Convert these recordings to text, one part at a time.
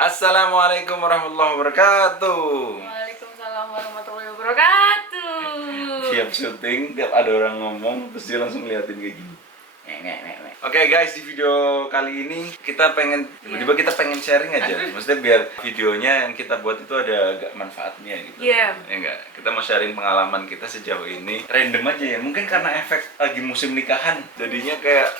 Assalamualaikum warahmatullahi wabarakatuh. Waalaikumsalam warahmatullahi wabarakatuh. Tiap syuting, tiap ada orang ngomong, terus dia langsung ngeliatin kayak gini. Oke guys, di video kali ini kita pengen tiba-tiba kita pengen sharing aja. Maksudnya biar videonya yang kita buat itu ada agak manfaatnya gitu. Iya. Ya enggak? Kita mau sharing pengalaman kita sejauh ini. Random aja ya. Mungkin karena efek lagi musim nikahan, jadinya kayak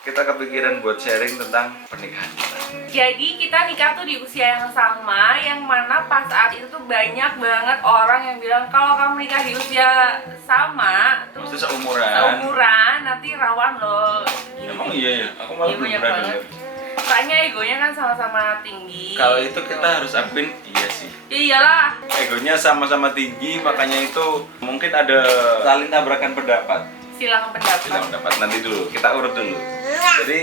kita kepikiran buat sharing tentang pernikahan kita. Jadi kita nikah tuh di usia yang sama, yang mana pas saat itu tuh banyak banget orang yang bilang kalau kamu nikah di usia sama, terus Maksudnya seumuran. nanti rawan loh. Emang iya ya? Aku malah belum banyak pernah banget. denger. Soalnya egonya kan sama-sama tinggi. Kalau itu kita harus akuin, iya sih. Ya iyalah. Egonya sama-sama tinggi, makanya itu mungkin ada saling tabrakan pendapat. Silang pendapat. Silang pendapat, nanti dulu, kita urut dulu. Jadi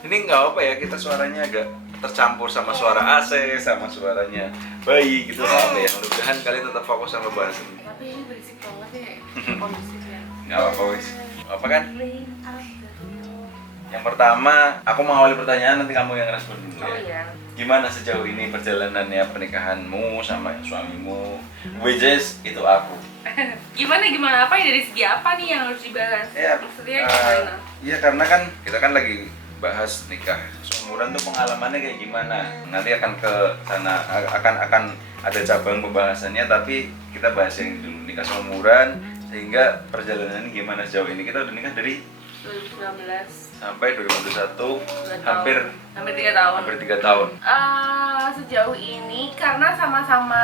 ini nggak apa ya, kita suaranya agak tercampur sama suara AC, sama suaranya bayi gitu apa ya. Mudah-mudahan kalian tetap fokus sama bahasan ini. Tapi ini berisik banget ya. Kondisinya. Nggak apa-apa wis. Apa kan? Yang pertama, aku mau awali pertanyaan, nanti kamu yang respon dulu Oh ya. iya. Gimana sejauh ini perjalanannya pernikahanmu sama suamimu? Which is itu aku. Gimana apa dari segi apa nih yang harus dibahas? Ya, Maksudnya gimana? iya karena kan kita kan lagi bahas nikah seumuran tuh pengalamannya kayak gimana. Nanti akan ke sana akan ada cabang pembahasannya, tapi kita bahas yang dulu nikah seumuran sehingga perjalanannya gimana sejauh ini. Kita udah nikah dari 2019 sampai 2021 hampir 3 tahun. hampir 3 tahun. Sejauh ini karena sama-sama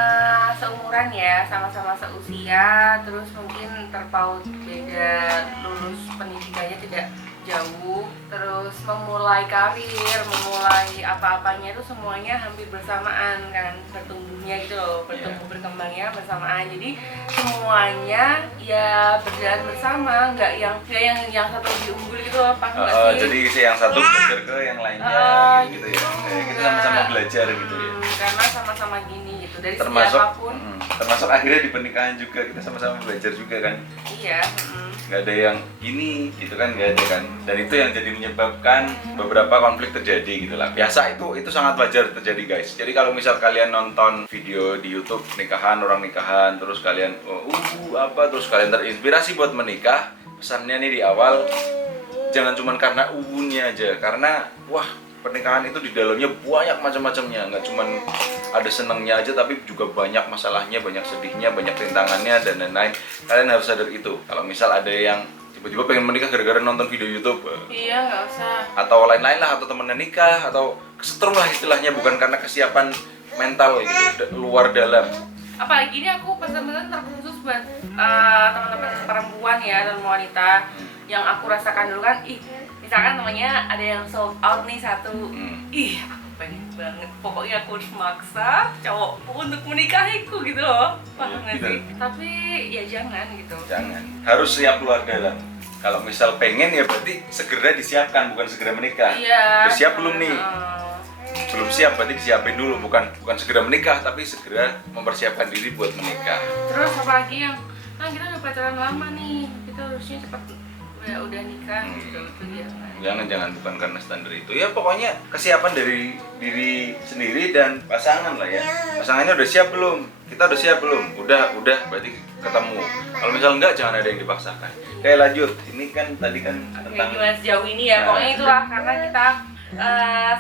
seumuran ya, sama-sama seusia, terus mungkin terpaut beda lulus pendidikannya tidak jauh, terus memulai karir, memulai apa-apanya itu semuanya hampir bersamaan kan, bertumbuhnya gitu loh, bertumbuh berkembangnya bersamaan. Jadi semuanya ya berjalan bersama, nggak yang satu lebih unggul gitu loh, apa enggak sih? Jadi si yang satu belajar ke yang lainnya gitu ya. Kita sama-sama belajar gitu ya. Karena sama-sama gini gitu dari segi Termasuk apapun. termasuk akhirnya di pernikahan juga kita sama-sama belajar juga kan. Iya. Nggak ada yang ini gitu kan, nggak ada kan, dan itu yang jadi menyebabkan beberapa konflik terjadi gitu lah. Biasa itu sangat wajar terjadi guys. Jadi kalau misal kalian nonton video di YouTube nikahan, orang nikahan, terus kalian terus kalian terinspirasi buat menikah, pesannya nih di awal jangan cuman karena nya aja, karena wah pernikahan itu di dalamnya banyak macam-macamnya, nggak cuman ada senangnya aja tapi juga banyak masalahnya, banyak sedihnya, banyak rintangannya dan lain-lain. Kalian harus sadar itu. Kalau misal ada yang tiba-tiba pengen menikah gara-gara nonton video YouTube, Iya, nggak usah. atau lain-lain lah, atau temennya nikah, atau kesetrum lah istilahnya, bukan karena kesiapan mental gitu, luar dalam. Apalagi ini aku pesan-pesan terkhusus buat teman-teman perempuan ya dan wanita yang aku rasakan dulu kan, misalkan namanya ada yang sold out nih satu, aku pengen banget, pokoknya aku harus maksa cowokku untuk menikahiku gitu loh, paham nggak sih? Tapi ya jangan gitu. Jangan, harus siap luar dalam. Kalau misal pengen ya berarti segera disiapkan, bukan segera menikah. Iya. Udah siap belum nih? Belum siap berarti disiapin dulu, bukan segera menikah tapi segera mempersiapkan diri buat menikah. Terus apalagi yang kita udah pacaran lama nih, kita harusnya cepat udah nikah gitu, itu Jangan bukan karena standar itu. Ya pokoknya kesiapan dari diri sendiri dan pasangan lah ya. Pasangannya udah siap belum? Kita udah siap belum? Udah berarti ketemu. Kalau misal enggak, jangan ada yang dipaksakan. Kayak lanjut. Ini kan tadi kan tentang gimana sejauh ini ya. Pokoknya itulah, karena kita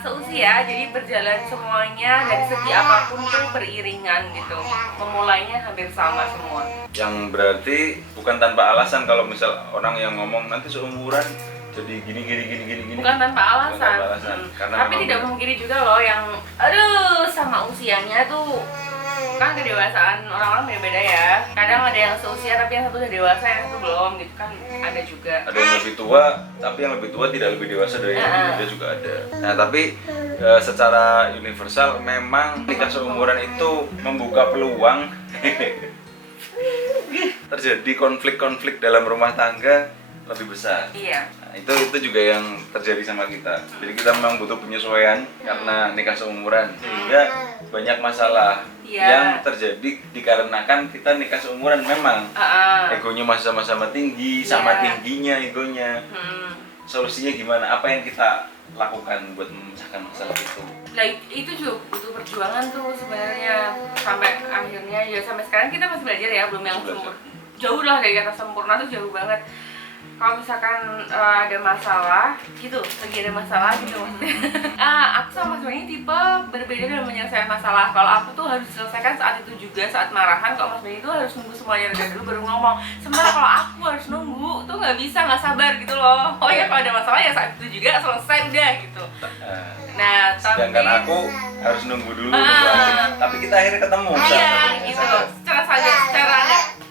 seusia, jadi berjalan semuanya dari segi apapun tuh beriringan gitu. Memulainya hampir sama semua. yang berarti bukan tanpa alasan. Kalau misal orang yang ngomong nanti seumuran jadi gini. Bukan tanpa alasan. Karena tapi memang tidak memungkiri juga loh yang sama usianya tuh kan kedewasaan orang-orang beda-beda ya. Kadang ada yang seusia tapi yang satu udah dewasa, yang satu belum gitu kan, ada juga. ada yang lebih tua tapi yang lebih tua tidak lebih dewasa dari yang lebih muda juga ada. Nah tapi secara universal memang nikah seumuran itu membuka peluang terjadi konflik-konflik dalam rumah tangga lebih besar. Iya. Nah, itu juga yang terjadi sama kita. Jadi kita memang butuh penyesuaian karena nikah seumuran, sehingga banyak masalah yang terjadi dikarenakan kita nikah seumuran. Memang egonya masih sama-sama tinggi, sama tingginya egonya. Solusinya gimana? Apa yang kita lakukan buat memecahkan masalah itu? Nah itu juga butuh perjuangan tuh sebenarnya sampai akhirnya ya sampai sekarang kita masih belajar ya, belum yang sempurna, jauh lah dari kata sempurna tuh jauh banget. Kalau misalkan ada masalah gitu, lagi ada masalah gitu maksudnya. Aku sama Mas Benny tipe berbeda dalam menyelesaikan masalah. Kalau aku tuh harus diselesaikan saat itu juga, saat marahan. Kalau Mas Benny tuh harus nunggu semuanya reda dulu baru ngomong. Sementara kalau aku harus nunggu tuh nggak bisa, nggak sabar gitu loh. Oh ya kalau ada masalah ya saat itu juga selesai udah gitu. Nah, sedangkan aku harus nunggu dulu tapi kita akhirnya ketemu. Iya gitu.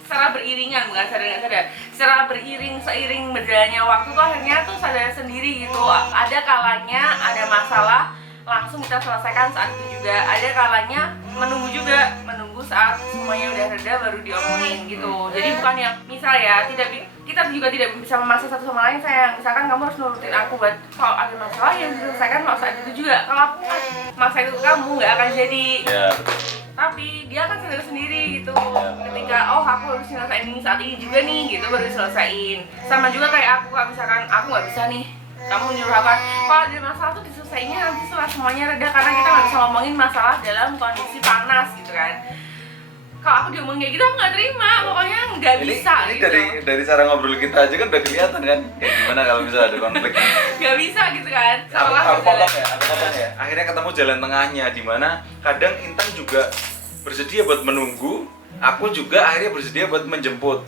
Secara beriringan, bukan sadar nggak sadar, secara beriring seiring berjalannya waktu tuh akhirnya tuh sadar sendiri gitu. Ada kalanya ada masalah langsung kita selesaikan saat itu juga, ada kalanya menunggu saat semuanya udah reda baru diomongin gitu. Jadi bukan yang misal ya kita juga tidak bisa memaksa satu sama lain. Sayang, misalkan kamu harus nurutin aku buat kalau ada masalah yang diselesaikan saat itu juga. Kalau aku maksa itu kamu nggak akan jadi. Ya. Tapi dia akan sadar sendiri gitu ketika aku harus nyelesain ini saat ini juga nih gitu baru diselesain. Sama juga kayak aku, kalau misalkan aku nggak bisa nih, kamu nyuruh aku kalau ada masalah tuh diselesainya nanti setelah semuanya reda, karena kita nggak bisa ngomongin masalah dalam kondisi panas gitu kan. Kalau aku diomongin kayak gitu aku nggak terima, pokoknya nggak bisa ini gitu. dari cara ngobrol kita aja kan udah kelihatan kan kayak gimana kalau misalnya ada konflik. Nggak bisa gitu kan. Aku potong ya. Akhirnya ketemu jalan tengahnya di mana kadang Intan juga bersedia buat menunggu, aku juga akhirnya bersedia buat menjemput.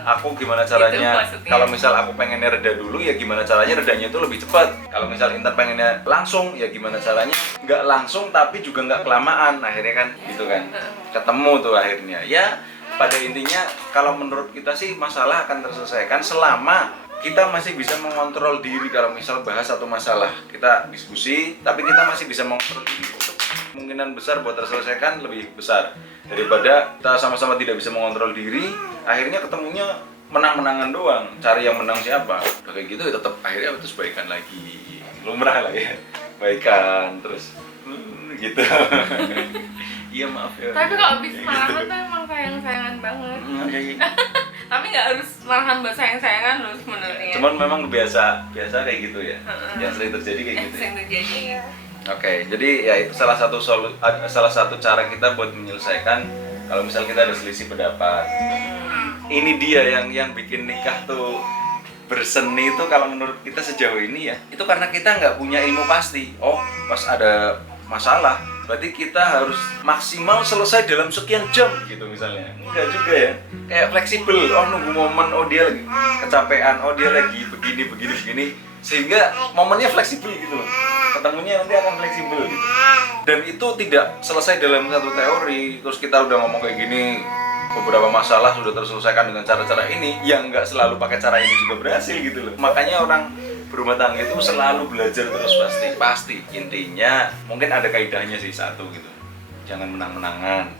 Aku gimana caranya, kalau misal aku pengennya reda dulu ya gimana caranya redanya itu lebih cepat. Kalau misal Intan pengennya langsung ya gimana caranya nggak langsung tapi juga nggak kelamaan. Akhirnya kan gitu kan, ketemu tuh akhirnya. Ya pada intinya kalau menurut kita sih masalah akan terselesaikan selama kita masih bisa mengontrol diri. Kalau misal bahas satu masalah, kita diskusi tapi kita masih bisa mengontrol diri, kemungkinan besar buat terselesaikan lebih besar daripada kita sama-sama tidak bisa mengontrol diri, akhirnya ketemunya menang-menangan doang, cari yang menang siapa. Udah kayak gitu ya tetap akhirnya terus baikan lagi, lumrah lah ya, baikan terus gitu. Iya maaf ya. Tapi kalau habis marahan tuh emang sayang-sayangan banget. Tapi nggak harus marahan buat sayang-sayangan loh sebenarnya. Cuman memang biasa kayak gitu ya, yang sering terjadi kayak gitu. Sering terjadi. Oke, jadi ya itu salah satu cara kita buat menyelesaikan kalau misal kita ada selisih pendapat. Ini dia yang bikin nikah tuh berseni itu kalau menurut kita sejauh ini ya, itu karena kita nggak punya ilmu pasti. Oh, pas ada masalah, berarti kita harus maksimal selesai dalam sekian jam gitu misalnya. Enggak juga ya, kayak fleksibel. Oh nunggu momen, oh dia lagi kecapean, oh dia lagi begini, sehingga momennya fleksibel gitu loh. Ketemunya nanti akan fleksibel gitu. Dan itu tidak selesai dalam satu teori, terus kita udah ngomong kayak gini, beberapa masalah sudah terselesaikan dengan cara-cara ini, yang nggak selalu pakai cara ini juga berhasil gitu loh. Makanya orang berumah tangga itu selalu belajar terus pasti. Intinya mungkin ada kaidahnya sih satu gitu, jangan menang-menangan.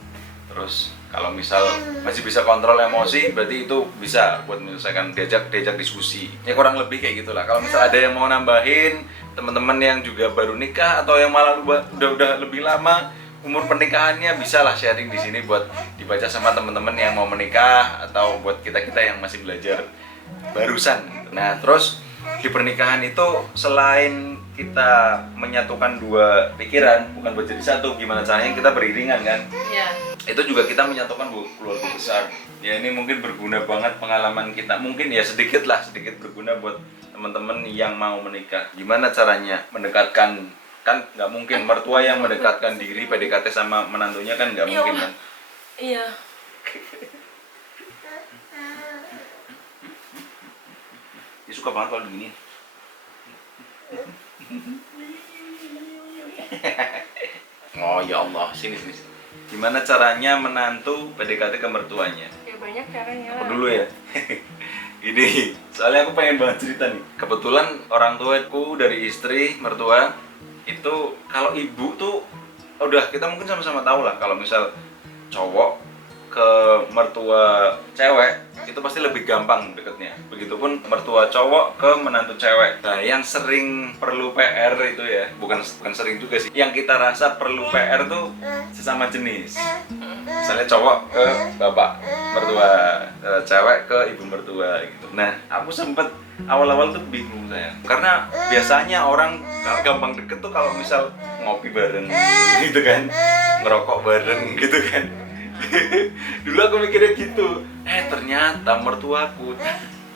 Terus kalau misal masih bisa kontrol emosi, berarti itu bisa buat menyelesaikan, diajak diskusi. Ya kurang lebih kayak gitulah. Kalau misal ada yang mau nambahin, teman-teman yang juga baru nikah atau yang malah udah lebih lama umur pernikahannya, bisa lah sharing di sini buat dibaca sama teman-teman yang mau menikah atau buat kita yang masih belajar barusan. Nah, terus di pernikahan itu selain kita menyatukan dua pikiran, bukan buat jadi satu, gimana caranya kita beriringan kan? Iya. Itu juga kita menyatukan keluarga besar. Ya ini mungkin berguna banget pengalaman kita, mungkin ya sedikit berguna buat teman-teman yang mau menikah. Gimana caranya mendekatkan, kan nggak mungkin mertua yang mendekatkan diri PDKT sama menantunya kan nggak mungkin kan? Iya. Dia suka banget kalau begini. Oh ya Allah, sini. Gimana caranya menantu PDKT ke mertuanya? Ya banyak caranya. Apa dulu ya? Ini, soalnya aku pengen banget cerita nih. Kebetulan orang tuaku dari istri mertua itu, kalau ibu tuh udah kita mungkin sama-sama tahu lah, kalau misal cowok ke mertua cewek itu pasti lebih gampang deketnya. Begitupun mertua cowok ke menantu cewek. Nah, yang sering perlu PR itu ya, bukan sering juga sih. Yang kita rasa perlu PR tuh sesama jenis. Misalnya cowok ke bapak mertua, cewek ke ibu mertua gitu. Nah, aku sempet awal-awal tuh bingung saya, karena biasanya orang gampang deket tuh kalau misal ngopi bareng gitu kan, ngerokok bareng gitu kan. Dulu aku mikirnya gitu, ternyata mertuaku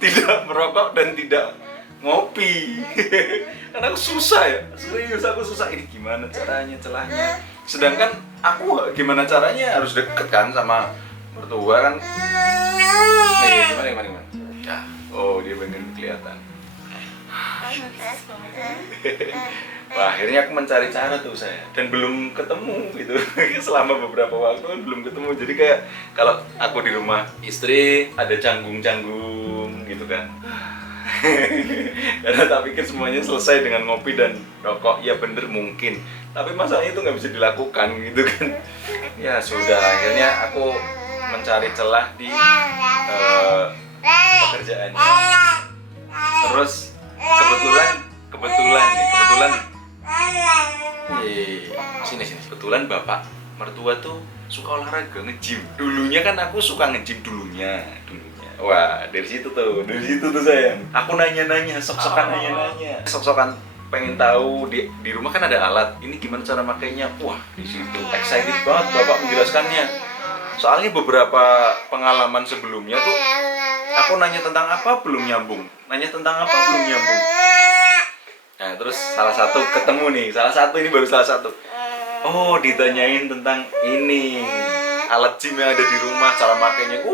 tidak merokok dan tidak ngopi. Karena aku susah ya, serius aku susah, ini gimana caranya celahnya. Sedangkan aku gimana caranya harus deket kan sama mertua kan. Gimana? Ya, oh dia pengen kelihatan. Wah, akhirnya aku mencari cara tuh saya, dan belum ketemu gitu. Selama beberapa waktu kan belum ketemu. Jadi kayak kalau aku di rumah istri ada canggung-canggung gitu kan. Karena tak pikir semuanya selesai dengan ngopi dan rokok. Ya bener mungkin, tapi masalahnya itu nggak bisa dilakukan gitu kan. Ya sudah, akhirnya aku mencari celah di pekerjaannya. Terus kebetulan sini kebetulan bapak mertua tuh suka olahraga, nge-gym. Dulunya kan aku suka nge-gym dulunya. Wah, dari situ tuh sayang. Aku nanya-nanya, sok-sokan pengen tahu di rumah kan ada alat. Ini gimana cara makainya? Wah, di situ excited banget bapak menjelaskannya. Soalnya beberapa pengalaman sebelumnya tuh aku nanya tentang apa belum nyambung. Nah, terus salah satu ini baru salah satu. Oh, ditanyain tentang ini alat gym yang ada di rumah, cara makainya.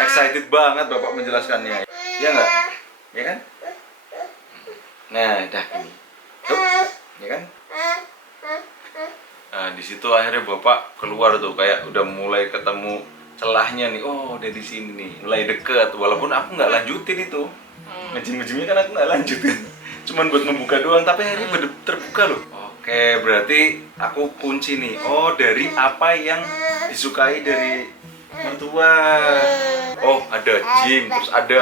Excited banget bapak menjelaskannya. Ya nggak? Ya kan? Nah, dah ini. Tuh, ya kan? Nah, di situ akhirnya bapak keluar tuh, kayak udah mulai ketemu celahnya nih. Oh, udah di sini nih, mulai deket. Walaupun aku nggak lanjutin itu. Ngejim-ngejimnya kan aku nggak lanjutin. Cuman buat membuka doang, tapi akhirnya bener terbuka loh. Oke, berarti aku kunci nih. Oh, dari apa yang disukai dari mertua. Oh, ada gym, terus ada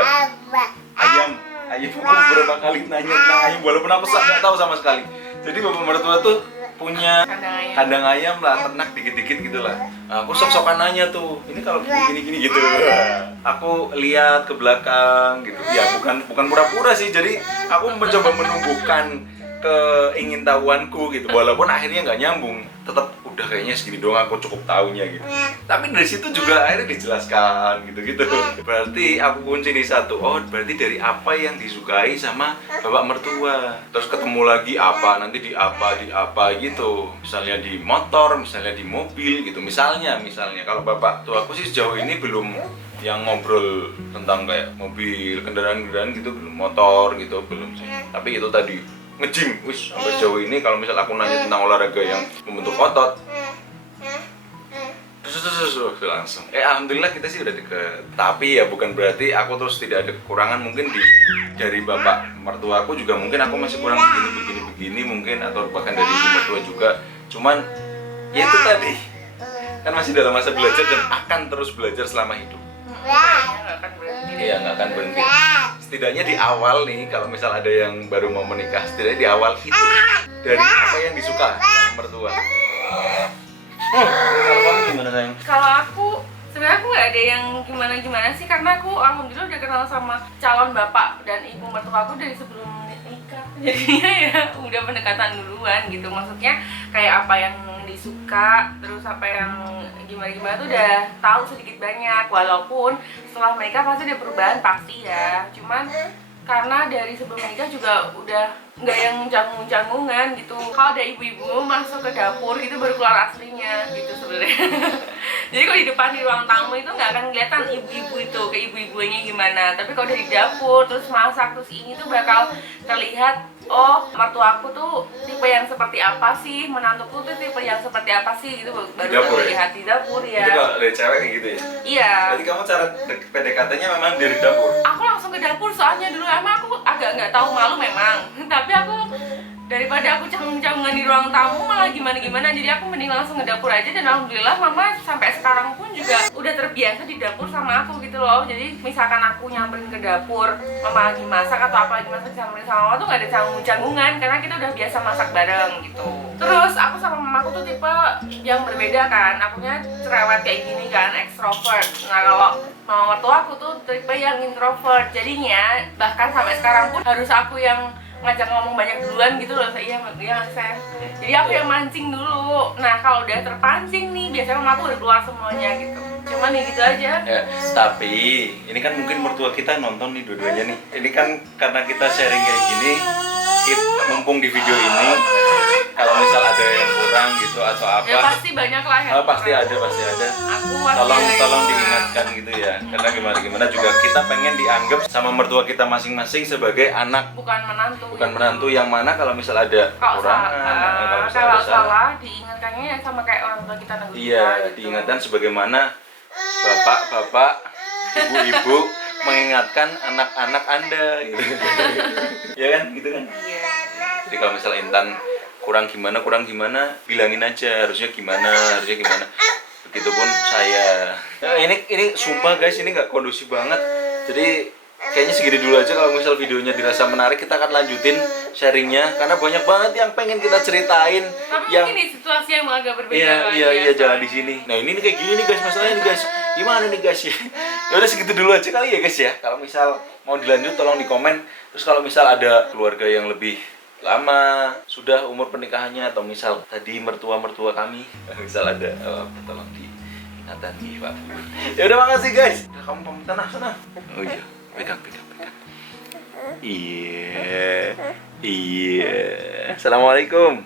ayam. Aku beberapa kali nanya tentang ayam, walaupun aku nggak tahu sama sekali. Jadi bapak mertua tuh punya kandang ayam lah, ternak dikit-dikit gitu lah. Nah, aku sok-sokan nanya tuh, ini kalau gini-gini gitu. Aku lihat ke belakang gitu. Ya bukan pura-pura sih. Jadi aku mencoba menumbuhkan keingintahuanku gitu. Walaupun akhirnya nggak nyambung, tetap udah kayaknya segini doang aku cukup tahunya gitu. Tapi dari situ juga akhirnya dijelaskan gitu-gitu. Berarti aku kunci di satu. Oh, berarti dari apa yang disukai sama bapak mertua. Terus ketemu lagi apa, nanti di apa gitu. Misalnya di motor, misalnya di mobil gitu. Misalnya kalau bapak tuaku sih sejauh ini belum yang ngobrol tentang kayak mobil, kendaraan gitu, belum, motor gitu belum sih. Tapi itu tadi nge-gym, sampai sejauh ini kalau misal aku nanya tentang olahraga yang membentuk otot, terus langsung. Alhamdulillah kita sih udah deket. Tapi ya bukan berarti aku terus tidak ada kekurangan. Mungkin dari bapak mertua aku juga mungkin aku masih kurang begini mungkin, atau bahkan dari ibu mertua juga. Cuman ya itu tadi, kan masih dalam masa belajar dan akan terus belajar selama hidup. Iya, nggak akan berhenti. Setidaknya di awal nih, kalau misal ada yang baru mau menikah, setidaknya di awal itu dari apa yang disuka sama mertua. Kalau kamu gimana sayang? Kalau aku sebenarnya aku nggak ada yang gimana sih, karena aku alhamdulillah udah kenal sama calon bapak dan ibu mertua aku dari sebelum nikah. Jadinya ya udah pendekatan duluan gitu. Maksudnya kayak apa yang disuka, terus apa yang gimana tuh udah tahu sedikit banyak. Walaupun setelah menikah pasti ada perubahan, pasti ya. Cuman karena dari sebelum menikah juga udah nggak yang canggung-canggungan gitu. Kalau ada ibu-ibu masuk ke dapur gitu baru keluar aslinya gitu sebenarnya. Jadi kalau di depan di ruang tamu itu nggak akan kelihatan ibu-ibu itu ke ibu-ibunya gimana. Tapi kalau dari dapur terus masak terus ini tuh bakal terlihat, oh mertuaku tuh tipe yang seperti apa sih, menantuku tuh tipe yang seperti apa sih gitu, baru terlihat di dapur ya. Itu kalau dari cewek kayak gitu ya? Iya. Berarti kamu cara PDKT-nya memang dari dapur? Aku langsung ke dapur soalnya dulu emang aku agak nggak tahu malu memang. Tapi aku daripada aku canggung-canggungan di ruang tamu malah gimana-gimana, jadi aku mending langsung ke dapur aja. Dan alhamdulillah mama sampai sekarang pun juga udah terbiasa di dapur sama aku gitu loh. Jadi misalkan aku nyamperin ke dapur, mama lagi masak atau apa lagi masak, disamperin sama mama tuh gak ada canggung-canggungan karena kita udah biasa masak bareng gitu. Terus aku sama mamaku tuh tipe yang berbeda kan, akunya cerewet kayak gini kan, ekstrovert. Nah kalau mama mertua aku tuh tipe yang introvert, jadinya bahkan sampai sekarang pun harus aku yang ngajak ngomong banyak duluan gitu loh. Iya saya. Jadi aku yang mancing dulu. Nah kalau udah terpancing nih, biasanya mama aku udah keluar semuanya gitu. Cuman nih gitu aja. Ya, tapi ini kan mungkin mertua kita nonton nih dua-duanya nih. Ini kan karena kita sharing kayak gini, mumpung di video ini, kalau misal ada yang kurang gitu atau apa, Ya pasti banyak lah yang pasti kurang. ada, pasti ada. Aku masih Tolong yang- diingatkan gitu ya. Karena gimana juga kita pengen dianggap sama mertua kita masing-masing sebagai anak, bukan menantu. bukan menantu, yang mana kalau misal ada Kalau kekurangan, salah, misal kalau ada salah, salah diingatkannya ya sama kayak orang tua kita negur iya, kita, gitu. diingatkan sebagaimana bapak-bapak, ibu-ibu mengingatkan anak-anak Anda gitu. Ya kan, gitu kan. Iya. Jadi kalau misal Intan kurang gimana, bilangin aja harusnya gimana. Begitupun saya. Nah, ini sumpah guys, ini nggak kondusif banget. Jadi kayaknya segini dulu aja. Kalau misal videonya dirasa menarik, kita akan lanjutin sharingnya karena banyak banget yang pengen kita ceritain. Tapi yang mungkin di situasi yang agak berbeda lagi iya ya, jangan soalnya. di sini. Nah ini nih kayak gini nih guys, masalahnya nih guys. Gimana nih guys ya? Ya udah segitu dulu aja kali ya guys ya. Kalau misal mau dilanjut tolong di komen. Terus kalau misal ada keluarga yang lebih lama sudah umur pernikahannya, atau misal tadi mertua kami misal ada tolong diingatan nih Pak. Ya udah, makasih guys. Udah, kamu pamit sana. Oh iya, pegang. Iya. Assalamualaikum.